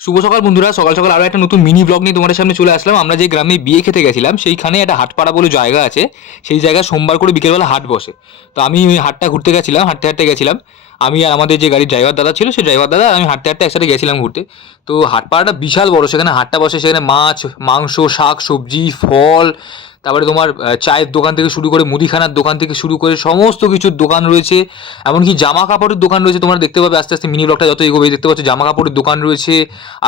শুভ সকাল বন্ধুরা, সকাল সকাল আরো একটা নতুন মিনি ব্লগ নিয়ে তোমাদের সামনে চলে আসলাম। আমরা যে গ্রামে বিয়ে খেতে গেছিলাম সেইখানে একটা হাটপাড়া বলে জায়গা আছে। সেই জায়গায় সোমবার করে বিকেলবেলা হাট বসে। তো আমি ওই হাটটা ঘুরতে গেছিলাম, হাঁটতে হাঁটতে গেছিলাম। আমি আর আমাদের যে গাড়ির ড্রাইভার দাদা ছিল, সেই ড্রাইভার দাদা আর আমি হাঁটতে হাঁটতে একসাথে গেছিলাম ঘুরতে। তো হাটপাড়াটা বিশাল বড়, সেখানে হাটটা বসে, সেখানে মাছ, মাংস, শাক সবজি, ফল, তারপরে তোমার চায়ের দোকান থেকে শুরু করে মুদিখানার দোকান থেকে শুরু করে সমস্ত কিছুর দোকান রয়েছে। এমনকি জামা কাপড়ের দোকান রয়েছে। তোমরা দেখতে পাবে আস্তে আস্তে মিনি ব্লগটা যত এগোবে দেখতে পাচ্ছ জামা কাপড়ের দোকান রয়েছে,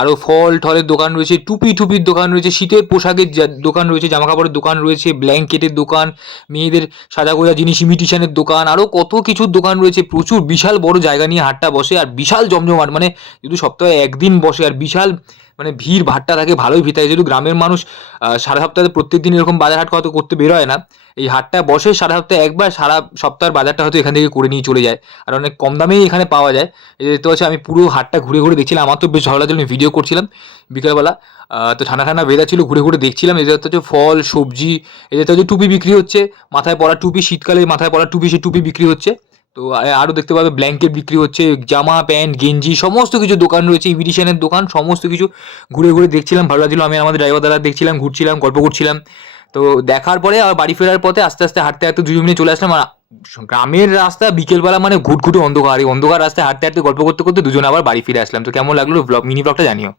আরও ফল ঠলের দোকান রয়েছে, টুপির দোকান রয়েছে, শীতের পোশাকের দোকান রয়েছে, জামা কাপড়ের দোকান রয়েছে, ব্ল্যাঙ্কেটের দোকান, মেয়েদের সাজা গোজা জিনিস, ইমিটেশনের দোকান, আরও কত কিছুর দোকান রয়েছে। প্রচুর বিশাল বড় জায়গা নিয়ে হাটটা বসে, আর বিশাল জমজমাট, মানে যদি সপ্তাহে একদিন বসে, আর বিশাল মানে ভিড় ভাট্টা থাকে, ভালোই ভিড় থাকে। যেহেতু গ্রামের মানুষ সারা সপ্তাহে প্রত্যেক দিন এরকম বাজার হাট হয়তো করতে বেরোয় না, এই হাটটা বসে সারা সপ্তাহে একবার, সারা সপ্তাহের বাজারটা হয়তো এখান থেকে করে নিয়ে চলে যায়, আর অনেক কম দামেই এখানে পাওয়া যায়। এই যে দেখতে পাচ্ছি, আমি পুরো হাটটা ঘুরে ঘুরে দেখছিলাম। আমার তো বেশ ভালো লাগছিল, আমি ভিডিও করছিলাম বিকালবেলা। তো ঠান্ডা ঠান্ডা ওয়েদার ছিল, ঘুরে ঘুরে দেখছিলাম। এই যে হচ্ছে ফল সবজি, এই যে হচ্ছে টুপি বিক্রি হচ্ছে, মাথায় পরা টুপি, শীতকালে মাথায় পরা টুপি, সেই টুপি বিক্রি হচ্ছে। তো আরও দেখতে পাবে ব্ল্যাঙ্কেট বিক্রি হচ্ছে, জামা প্যান্ট গেঞ্জি সমস্ত কিছু দোকান রয়েছে, ইমিটেশনের দোকান, সমস্ত কিছু ঘুরে ঘুরে দেখছিলাম। ভালো লাগছিল। আমি আমাদের ড্রাইভার দাদা দেখছিলাম, ঘুরছিলাম, গল্প করছিলাম। তো দেখার পরে আবার বাড়ি ফেরার পথে আস্তে আস্তে হাঁটতে হাঁটতে দুজন মিলে চলে আসলাম। আর গ্রামের রাস্তা বিকেলবেলা মানে ঘুটঘুটে অন্ধকার, এই অন্ধকার রাস্তায় হাঁটতে হাঁটতে গল্প করতে করতে দুজন আবার বাড়ি ফিরে আসলাম। তো কেমন লাগলো ব্লগ, মিনি ব্লগটা জানিও।